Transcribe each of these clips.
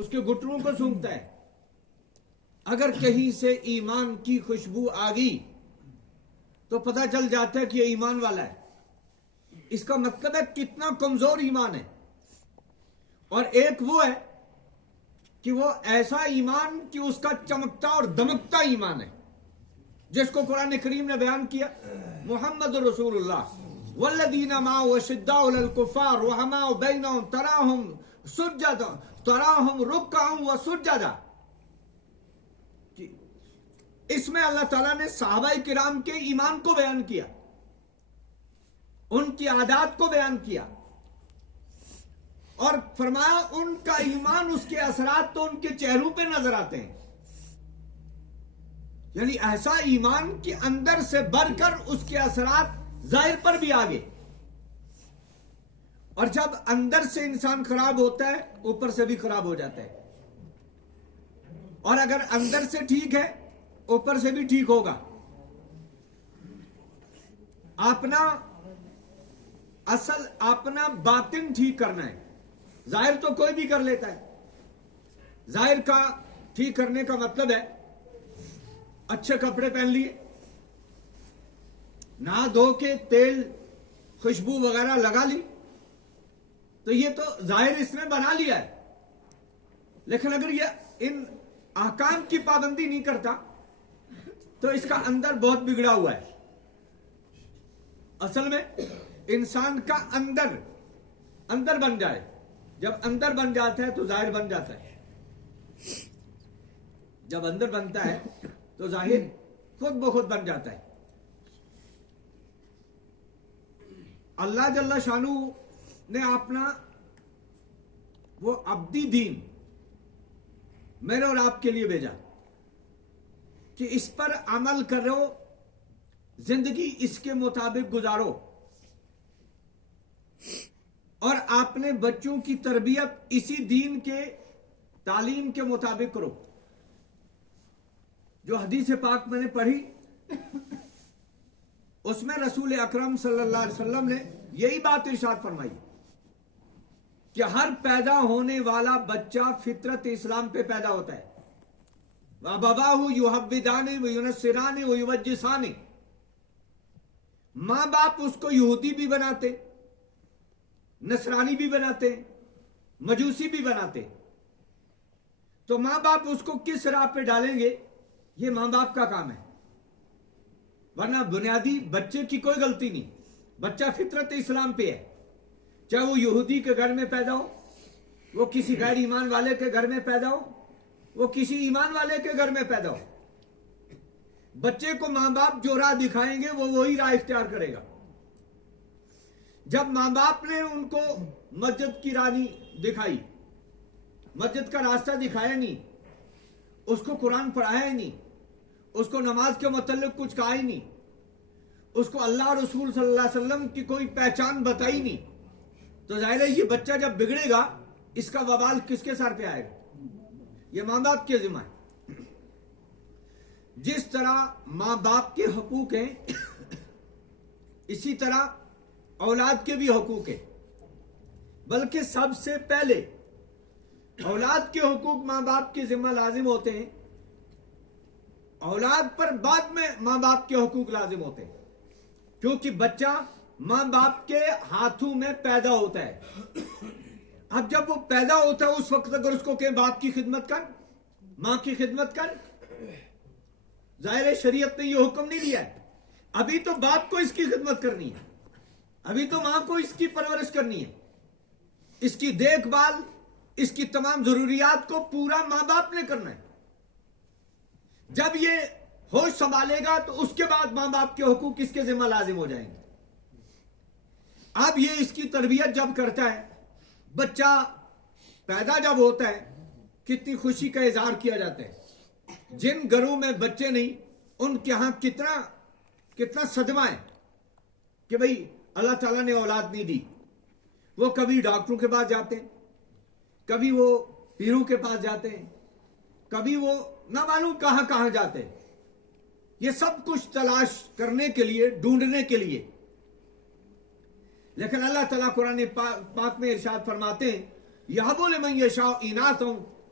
اس کے گھٹنوں کو سونگھتا ہے. اگر کہیں سے ایمان کی خوشبو آ گئی تو پتہ چل جاتا ہے کہ یہ ایمان والا ہے. اس کا مطلب ہے کتنا کمزور ایمان ہے. اور ایک وہ ہے کہ وہ ایسا ایمان کہ اس کا چمکتا اور دمکتا ایمان ہے، جس کو قرآن کریم نے بیان کیا. محمد رسول اللہ والذین معه اشداء علی الکفار رحماء بینہم تراہم رکعا وسجدا. اس میں اللہ تعالیٰ نے صحابہ کرام کے ایمان کو بیان کیا، ان کی عادات کو بیان کیا، اور فرمایا ان کا ایمان، اس کے اثرات تو ان کے چہروں پہ نظر آتے ہیں. یعنی ایسا ایمان کہ اندر سے بڑھ کر اس کے اثرات ظاہر پر بھی آگے. اور جب اندر سے انسان خراب ہوتا ہے اوپر سے بھی خراب ہو جاتا ہے، اور اگر اندر سے ٹھیک ہے اوپر سے بھی ٹھیک ہوگا. اپنا باطن ٹھیک کرنا ہے. ظاہر تو کوئی بھی کر لیتا ہے. ظاہر کا ٹھیک کرنے کا مطلب ہے اچھے کپڑے پہن لیے، نہا دھو کے تیل خوشبو وغیرہ لگا لی، تو یہ تو ظاہر اس نے بنا لیا ہے. لیکن اگر یہ ان احکام کی پابندی نہیں کرتا تو اس کا اندر بہت بگڑا ہوا ہے. اصل میں انسان کا اندر بن جائے، جب اندر بن جاتا ہے تو ظاہر بن جاتا ہے. جب اندر بنتا ہے تو ظاہر خود بخود بن جاتا ہے. اللہ جل شانہ نے اپنا وہ ابدی دین میرے اور آپ کے لیے بھیجا کہ اس پر عمل کرو، زندگی اس کے مطابق گزارو، اور آپ نے بچوں کی تربیت اسی دین کے تعلیم کے مطابق کرو. جو حدیث پاک میں نے پڑھی اس میں رسول اکرم صلی اللہ علیہ وسلم نے یہی بات ارشاد فرمائی کہ ہر پیدا ہونے والا بچہ فطرت اسلام پہ پیدا ہوتا ہے. وَأَبَوَاهُ يُحَوِّدَانِ وَيُنَصِّرَانِ وَيُمَجِّسَانِ. ماں باپ اس کو یہودی بھی بناتے، نصرانی بھی بناتے، مجوسی بھی بناتے. تو ماں باپ اس کو کس راہ پہ ڈالیں گے یہ ماں باپ کا کام ہے، ورنہ بنیادی بچے کی کوئی غلطی نہیں. بچہ فطرت اسلام پہ ہے، چاہے وہ یہودی کے گھر میں پیدا ہو، وہ کسی غیر ایمان والے کے گھر میں پیدا ہو، وہ کسی ایمان والے کے گھر میں پیدا ہو. بچے کو ماں باپ جو راہ دکھائیں گے وہ وہی راہ اختیار کرے گا. جب ماں باپ نے ان کو مسجد کی راہ نہیں دکھائی، مسجد کا راستہ دکھایا نہیں، اس کو قرآن پڑھایا ہی نہیں، اس کو نماز کے متعلق کچھ کہا ہی نہیں، اس کو اللہ اور رسول صلی اللہ علیہ وسلم کی کوئی پہچان بتائی نہیں، تو ظاہر ہے یہ بچہ جب بگڑے گا اس کا وبال کس کے سر پہ آئے گا؟ یہ ماں باپ کے ذمہ ہے. جس طرح ماں باپ کے حقوق ہیں اسی طرح اولاد کے بھی حقوق ہیں، بلکہ سب سے پہلے اولاد کے حقوق ماں باپ کے ذمہ لازم ہوتے ہیں، اولاد پر بعد میں ماں باپ کے حقوق لازم ہوتے ہیں، کیونکہ بچہ ماں باپ کے ہاتھوں میں پیدا ہوتا ہے. اب جب وہ پیدا ہوتا ہے اس وقت اگر اس کو کہ باپ کی خدمت کر، ماں کی خدمت کر، ظاہر شریعت نے یہ حکم نہیں دیا ہے. ابھی تو باپ کو اس کی خدمت کرنی ہے، ابھی تو ماں کو اس کی پرورش کرنی ہے، اس کی دیکھ بھال، اس کی تمام ضروریات کو پورا ماں باپ نے کرنا ہے. جب یہ ہوش سنبھالے گا تو اس کے بعد ماں باپ کے حقوق اس کے ذمہ لازم ہو جائیں گے. اب یہ اس کی تربیت جب کرتا ہے، بچہ پیدا جب ہوتا ہے کتنی خوشی کا اظہار کیا جاتا ہے. جن گھروں میں بچے نہیں ان کے ہاں کتنا صدمہ ہے کہ بھئی اللہ تعالیٰ نے اولاد نہیں دی. وہ کبھی ڈاکٹروں کے پاس جاتے ہیں، کبھی وہ پیروں کے پاس جاتے ہیں، کبھی وہ نہ معلوم کہاں کہاں جاتے ہیں، یہ سب کچھ تلاش کرنے کے لیے، ڈھونڈنے کے لیے. لیکن اللہ تعالیٰ قرآن پاک میں ارشاد فرماتے ہیں یَهَبُ لِمَن یَشَاءُ إِنَاثًا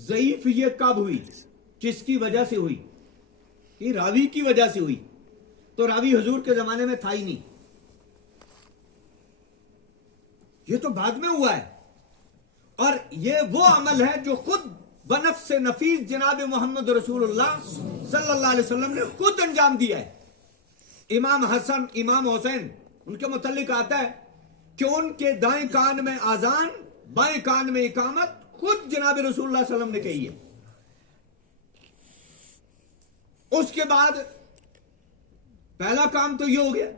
ضعیف یہ کب ہوئی, کس کی وجہ سے ہوئی؟ کہ راوی کی وجہ سے ہوئی. تو راوی حضور کے زمانے میں تھا ہی نہیں, یہ تو بعد میں ہوا ہے. اور یہ وہ عمل ہے جو خود بنفس نفیس جناب محمد رسول اللہ صلی اللہ علیہ وسلم نے خود انجام دیا ہے. امام حسن امام حسین ان کے متعلق آتا ہے کہ ان کے دائیں کان میں اذان بائیں کان میں اقامت خود جناب رسول اللہ صلی اللہ علیہ وسلم نے کہی ہے. اس کے بعد پہلا کام تو یہ ہو گیا.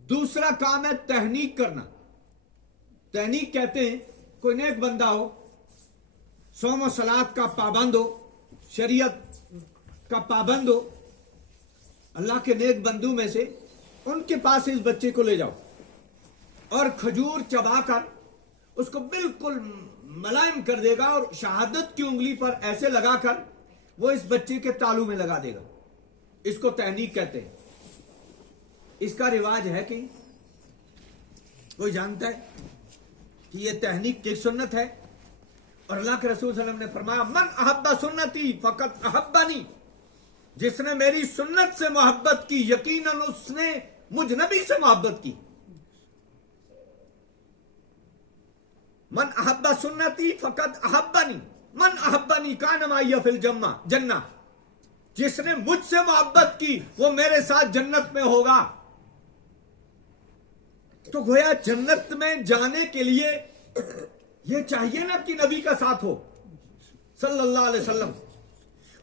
دوسرا کام ہے تحنیک کرنا. تحنیک کہتے ہیں کوئی نیک بندہ ہو, صوم و صلات کا پابند ہو, شریعت کا پابند ہو, اللہ کے نیک بندوں میں سے, ان کے پاس اس بچے کو لے جاؤ اور کھجور چبا کر اس کو بالکل ملائم کر دے گا, اور شہادت کی انگلی پر ایسے لگا کر وہ اس بچے کے تالو میں لگا دے گا. اس کو تحنیک کہتے ہیں. اس کا رواج ہے کہ کوئی جانتا ہے کہ یہ تحنیک کی سنت ہے؟ اور اللہ کے رسول صلی اللہ علیہ وسلم نے فرمایا من احب سنتی فقط احبنی, جس نے میری سنت سے محبت کی یقیناً اس نے مجھ نبی سے محبت کی. من احب سنتی فقط احبنی من احبنی کان معی فی الجنہ, جس نے مجھ سے محبت کی وہ میرے ساتھ جنت میں ہوگا. تو گویا جنت میں جانے کے لیے یہ چاہیے نا کہ نبی کا ساتھ ہو صلی اللہ علیہ وسلم.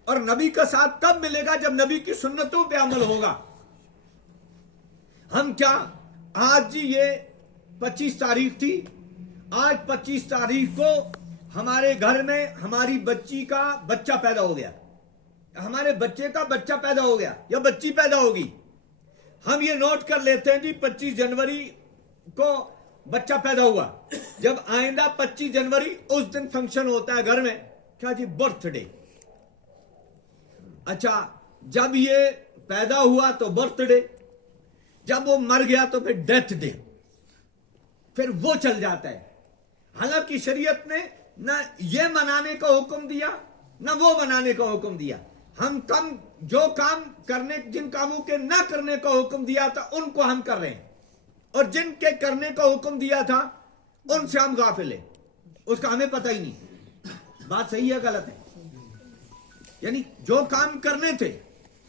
اور نبی کا ساتھ کب ملے گا؟ جب نبی کی سنتوں پہ عمل ہوگا. ہم کیا آج جی یہ 25 تاریخ تھی, آج 25 تاریخ کو ہمارے گھر میں ہماری بچی کا بچہ پیدا ہو گیا, ہمارے بچے کا بچہ پیدا ہو گیا یا بچی پیدا ہوگی. ہم یہ نوٹ کر لیتے ہیں جی 25 جنوری کو بچہ پیدا ہوا, جب آئندہ 25 جنوری اس دن فنکشن ہوتا ہے گھر میں, کیا جی برتھ ڈے. اچھا جب یہ پیدا ہوا تو برتھ ڈے, جب وہ مر گیا تو پھر ڈیتھ ڈے, پھر وہ چل جاتا ہے. حالانکہ شریعت نے نہ یہ منانے کا حکم دیا نہ وہ منانے کا حکم دیا. ہم جو کام کرنے, جن کاموں کے نہ کرنے کا حکم دیا تھا ان کو ہم کر رہے ہیں, اور جن کے کرنے کا حکم دیا تھا ان سے ہم غافل ہیں, اس کا ہمیں پتہ ہی نہیں. بات صحیح ہے غلط ہے؟ یعنی جو کام کرنے تھے,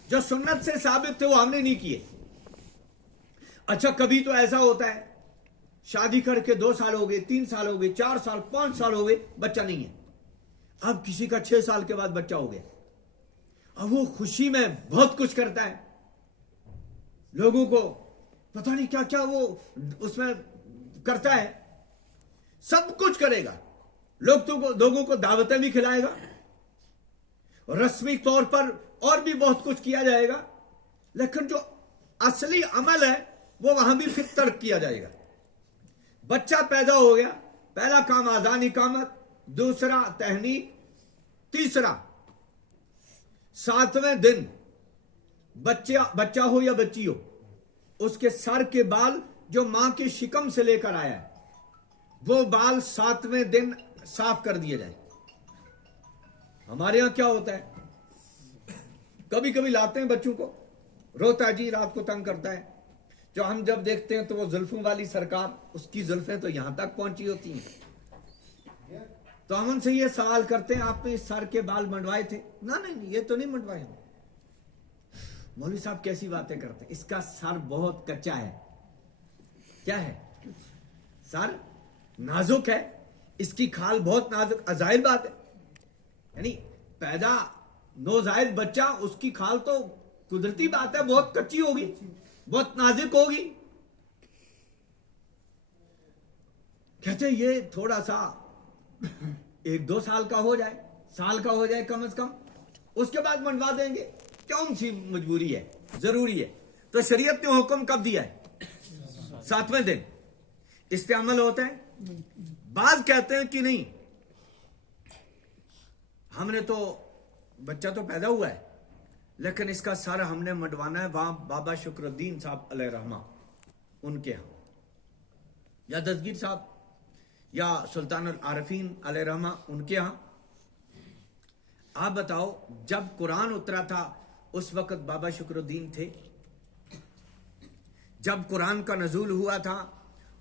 جو سنت سے ثابت تھے, وہ ہم نے نہیں کیے. اچھا کبھی تو ایسا ہوتا ہے شادی کر کے 2 سال ہو گئے, 3 سال ہو گئے, 4 سال 5 سال ہو گئے, بچہ نہیں ہے. اب کسی کا 6 سال کے بعد بچہ ہو گیا, اب وہ خوشی میں بہت کچھ کرتا ہے, لوگوں کو پتہ نہیں کیا کیا وہ اس میں کرتا ہے, سب کچھ کرے گا. لوگوں کو دعوتیں بھی کھلائے گا, رسمی طور پر اور بھی بہت کچھ کیا جائے گا, لیکن جو اصلی عمل ہے وہ وہاں بھی پھر ترک کیا جائے گا. بچہ پیدا ہو گیا, پہلا کام اذان اقامت, دوسرا تحنیک, تیسرا 7ویں دن بچہ ہو یا بچی ہو, اس کے سر کے بال جو ماں کے شکم سے لے کر آیا ہے وہ بال 7ویں دن صاف کر دیے جائیں. ہمارے ہاں کیا ہوتا ہے, کبھی کبھی لاتے ہیں بچوں کو, روتا ہے جی, رات کو تنگ کرتا ہے, جو ہم جب دیکھتے ہیں تو وہ زلفوں والی سرکار, اس کی زلفیں تو یہاں تک پہنچی ہوتی ہیں, تو ہم ان سے یہ سوال کرتے ہیں آپ نے اس سر کے بال منڈوائے تھے؟ نہیں یہ تو نہیں منڈوائے. مولوی صاحب کیسی باتیں کرتے ہیں, اس کا سر بہت کچا ہے. کیا ہے؟ سر نازک ہے, اس کی کھال بہت نازک. ظاہر بات ہے, یعنی پیدا نوزائید بچہ, اس کی کھال تو قدرتی بات ہے بہت کچی ہوگی, بہت نازک ہوگی. کہتے ہیں یہ تھوڑا سا 1-2 سال کا ہو جائے, سال کا ہو جائے کم از کم, اس کے بعد منڈوا دیں گے. کون سی مجبوری ہے, ضروری ہے. تو شریعت نے حکم کب دیا ہے؟ 7ویں دن. اس پہ عمل ہوتا ہے. بعض کہتے ہیں کہ نہیں, ہم نے تو بچہ تو پیدا ہوا ہے لیکن اس کا سر ہم نے منڈوانا ہے وہاں بابا شکر الدین صاحب علیہ رحمہ ان کے ہاں, یا دستگیر صاحب یا سلطان العارفین علیہ رحمہ ان کے ہاں. آپ بتاؤ جب قرآن اترا تھا اس وقت بابا شکر الدین تھے؟ جب قرآن کا نزول ہوا تھا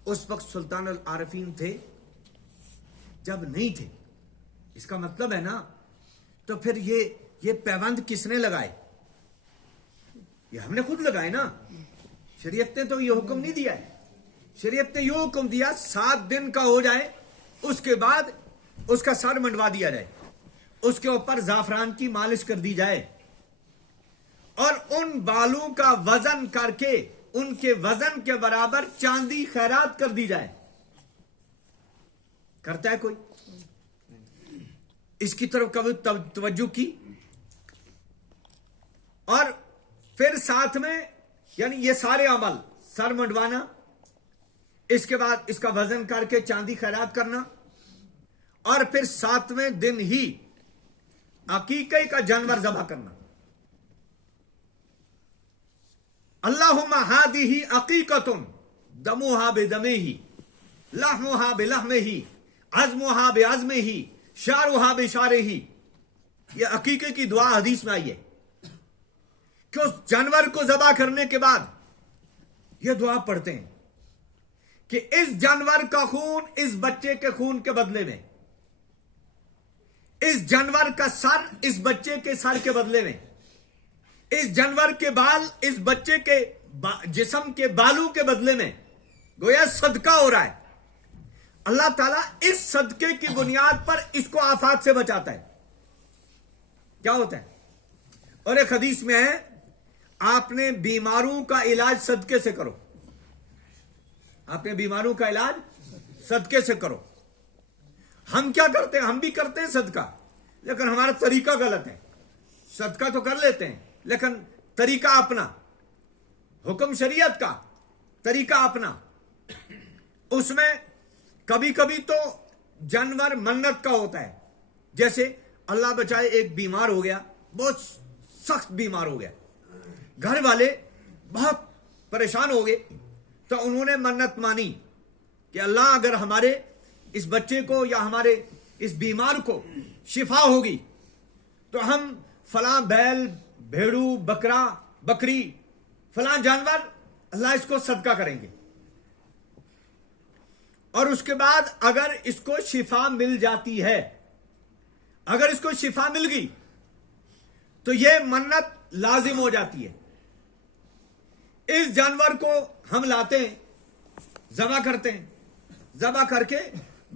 اس وقت سلطان العارفین تھے؟ جب نہیں تھے. اس کا مطلب ہے نا تو پھر یہ پیوند کس نے لگائے؟ یہ ہم نے خود لگائے نا. شریعت نے تو یہ حکم نہیں دیا ہے. شریعت نے یہ حکم دیا 7 دن کا ہو جائے اس کے بعد اس کا سر منڈوا دیا جائے, اس کے اوپر زعفران کی مالش کر دی جائے اور ان بالوں کا وزن کر کے ان کے وزن کے برابر چاندی خیرات کر دی جائے. کرتا ہے کوئی؟ اس کی طرف کبھی توجہ کی؟ اور پھر ساتھ میں یعنی یہ سارے عمل, سر منڈوانا, اس کے بعد اس کا وزن کر کے چاندی خیرات کرنا, اور پھر 7ویں دن ہی عقیقے کا جانور ذبح کرنا. اللہم ہادیہ عقیقۃ دموہا بدمہ لحمہا بلحمہ عظمہا بعظمہ شعرہا بشعرہ. یہ عقیقے کی دعا حدیث میں آئی ہے کہ اس جانور کو ذبح کرنے کے بعد یہ دعا پڑھتے ہیں کہ اس جانور کا خون اس بچے کے خون کے بدلے میں, اس جانور کا سر اس بچے کے سر کے بدلے میں, اس جانور کے بال اس بچے کے جسم کے بالوں کے بدلے میں, گویا صدقہ ہو رہا ہے. اللہ تعالیٰ اس صدقے کی بنیاد پر اس کو آفات سے بچاتا ہے. کیا ہوتا ہے؟ اور ایک حدیث میں ہے آپ نے بیماروں کا علاج صدقے سے کرو. آپ نے بیماروں کا علاج صدقے سے کرو. ہم کیا کرتے ہیں؟ ہم بھی کرتے ہیں صدقہ, لیکن ہمارا طریقہ غلط ہے. صدقہ تو کر لیتے ہیں لیکن طریقہ اپنا, حکم شریعت کا طریقہ اپنا. اس میں کبھی کبھی تو جانور منت کا ہوتا ہے. جیسے اللہ بچائے ایک بیمار ہو گیا, بہت سخت بیمار ہو گیا, گھر والے بہت پریشان ہو گئے, تو انہوں نے منت مانی کہ اللہ اگر ہمارے اس بچے کو یا ہمارے اس بیمار کو شفا ہوگی تو ہم فلاں بیل, بھیڑو, بکرا, بکری, فلاں جانور اللہ اس کو صدقہ کریں گے. اور اس کے بعد اگر اس کو شفا مل جاتی ہے, اگر اس کو شفا مل گئی تو یہ منت لازم ہو جاتی ہے. اس جانور کو ہم لاتے ہیں, ذبح کرتے ہیں, ذبح کر کے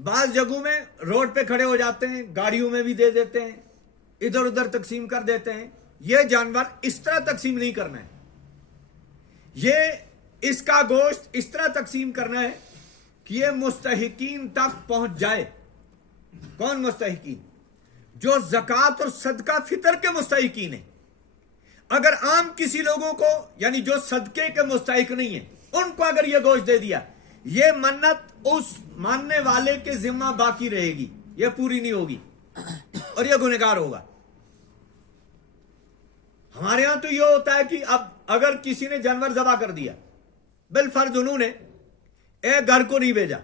بعض جگہوں میں روڈ پہ کھڑے ہو جاتے ہیں, گاڑیوں میں بھی دے دیتے ہیں, ادھر ادھر تقسیم کر دیتے ہیں. یہ جانور اس طرح تقسیم نہیں کرنا ہے. یہ اس کا گوشت اس طرح تقسیم کرنا ہے کہ یہ مستحقین تک پہنچ جائے. کون مستحقین؟ جو زکوٰۃ اور صدقہ فطر کے مستحقین ہیں. اگر عام کسی لوگوں کو یعنی جو صدقے کے مستحق نہیں ہیں ان کو اگر یہ گوشت دے دیا, یہ منت اس ماننے والے کے ذمہ باقی رہے گی, یہ پوری نہیں ہوگی اور یہ گنہگار ہوگا. ہمارے ہاں تو یہ ہوتا ہے کہ اب اگر کسی نے جانور ذبح کر دیا, بالفرض انہوں نے ایک گھر کو نہیں بھیجا,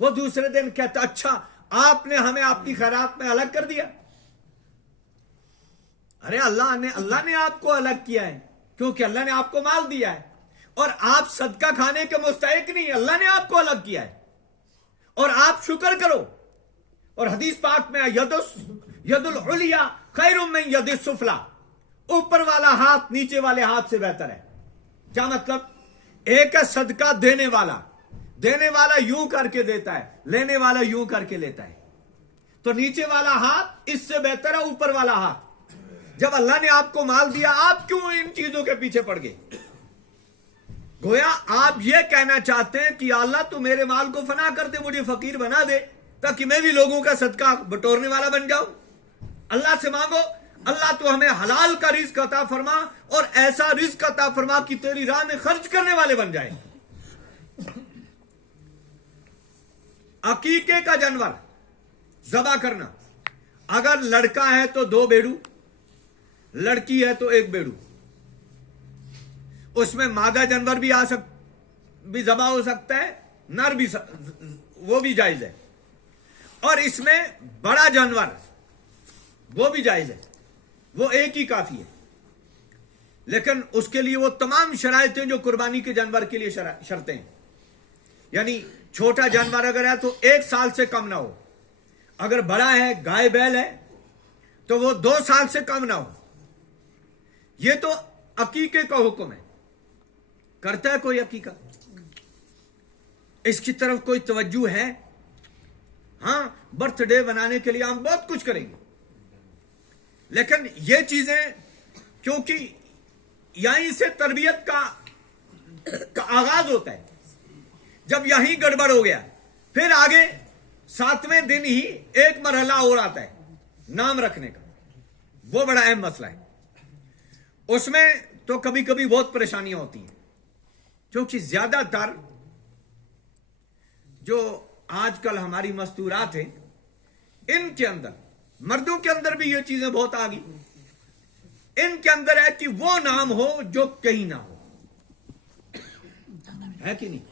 وہ دوسرے دن کہتا اچھا آپ نے ہمیں اپنی خیرات میں الگ کر دیا. ارے اللہ نے آپ کو الگ کیا ہے کیونکہ اللہ نے آپ کو مال دیا ہے, اور آپ صدقہ کھانے کے مستحق نہیں, اللہ نے آپ کو الگ کیا ہے اور آپ شکر کرو. اور حدیث پاک میں ید العلیٰ خیر من ید السفلیٰ, اوپر والا ہاتھ نیچے والے ہاتھ سے بہتر ہے. کیا مطلب؟ ایک ہے صدقہ دینے والا یوں کر کے دیتا ہے, لینے والا یوں کر کے لیتا ہے, تو نیچے والا ہاتھ اس سے بہتر ہے اوپر والا ہاتھ. جب اللہ نے آپ کو مال دیا آپ کیوں ان چیزوں کے پیچھے پڑ گئے؟ گویا آپ یہ کہنا چاہتے ہیں کہ یا اللہ تو میرے مال کو فنا کر دے, مجھے فقیر بنا دے تاکہ میں بھی لوگوں کا صدقہ بٹورنے والا بن جاؤں. اللہ سے مانگو اللہ تو ہمیں حلال کا رزق عطا فرما اور ایسا رزق عطا فرما کہ تیری راہ میں خرچ کرنے والے بن جائیں. عقیقے کا جانور ذبح کرنا, اگر لڑکا ہے تو 2 بیڑو, لڑکی ہے تو 1 بیڑو. اس میں مادہ جانور بھی بھی ذبح ہو سکتا ہے, نر بھی وہ بھی جائز ہے. اور اس میں بڑا جانور وہ بھی جائز ہے، وہ ایک ہی کافی ہے، لیکن اس کے لیے وہ تمام شرائطیں جو قربانی کے جانور کے لیے شرطیں ہیں، یعنی چھوٹا جانور اگر ہے تو 1 سال سے کم نہ ہو، اگر بڑا ہے گائے بیل ہے تو وہ 2 سال سے کم نہ ہو۔ یہ تو عقیقے کا حکم ہے، کرتا ہے کوئی عقیقہ؟ اس کی طرف کوئی توجہ ہے؟ ہاں، برتھ ڈے بنانے کے لیے ہم بہت کچھ کریں گے، لیکن یہ چیزیں کیونکہ یہیں سے تربیت کا آغاز ہوتا ہے، جب یہیں گڑبڑ ہو گیا پھر آگے 7ویں دن ہی ایک مرحلہ اور آتا ہے نام رکھنے کا، وہ بڑا اہم مسئلہ ہے۔ اس میں تو کبھی کبھی بہت پریشانیاں ہوتی ہیں، کیونکہ زیادہ تر جو آج کل ہماری مستورات ہیں ان کے اندر، مردوں کے اندر بھی یہ چیزیں بہت آ گئی، ان کے اندر ہے کہ وہ نام ہو جو کہیں نہ ہو، ہے کہ نہیں؟